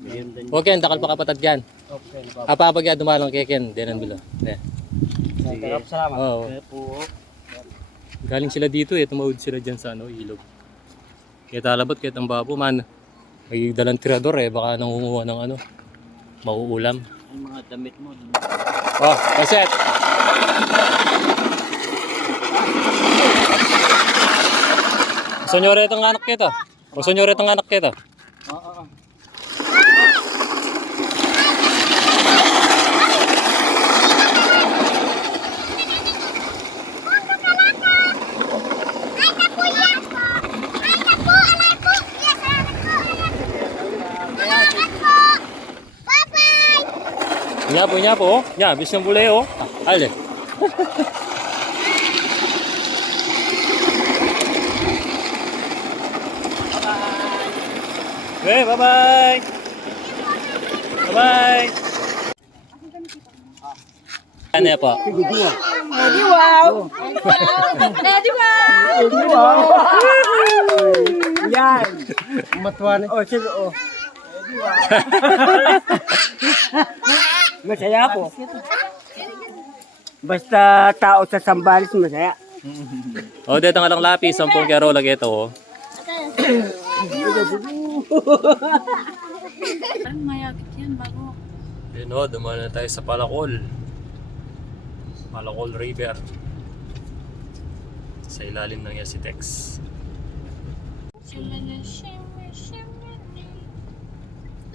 Then, then, then okay, okay. takal pa kapatid yan. Okay, no problem. Apa dumalong kay Ken, dinan bilo. Yeah. Sige. Salamat. Oh. Galing sila dito eh, tumawid sila diyan sa ano, ilog. Kaya talabot, kaya tambaba po man. May dalang tirador eh, baka nang nangunguha ng ano, mauulam. Ang mga damit mo. Dito. Oh, kaset! Gusto nyo itong anak kito? Gusto nyo rin itong anak kito? Oo, oh, oo. Oh, oh. nyapu nyapu ya habis nyempul leo okay, aja bye bye bye bye bye ini apa? Nadi wow. Nadi wow. Ya. Matuan. Oh, cek. Oh. Nadi wow. Masaya ako. Basta tao sa sambalis, masaya. o, oh, dito nga lang lapis. Sampung kero lagi ito. Oh. Ayun o, dumaan na tayo sa Palakol. Palakol River. Sa ilalim ng Yasitex. Shimmy, shimmy, shimmy.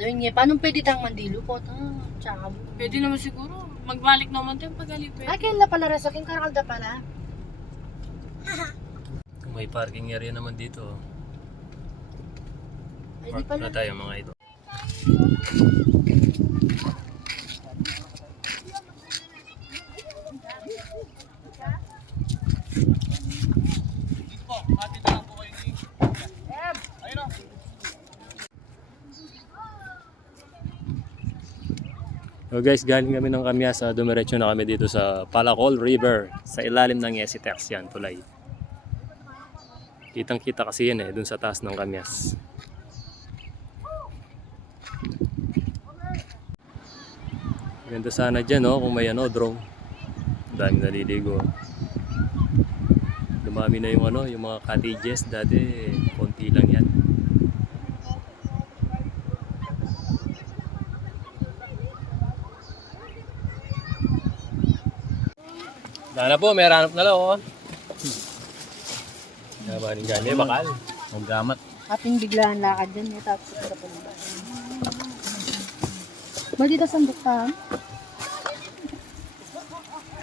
Ayun nga, paano pwede tayong mandilo po? Ah, tiyam. Pwede naman siguro. Magbalik naman tayong pag-alipin. Ah, na pala rin sa so, aking karakalda pala? Kung may parking area naman dito, Ay, di Park pala. na tayo mga ito. Thank you. So guys, galing kami ng kamya sa ah. dumiretso na kami dito sa Palacol River sa ilalim ng Yesi yan tulay. Kitang kita kasi yan eh, dun sa taas ng kamyas. Ganda sana dyan no, kung may ano, drone. Dami naliligo. Dumami na yung ano, yung mga cottages dati, konti lang yan. Sana po, may ranop na lang, oh. Hmm. Naman yung gani, bakal. Huwag gamat. Ating biglaan lakad dyan, may tapos na sa pulang. Bali na sandok pa, ha? Hmm.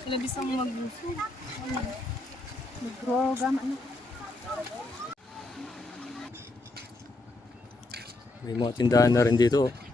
Labis ang mga gusto. Nag-grow, May mga tindahan hmm. na rin dito, oh.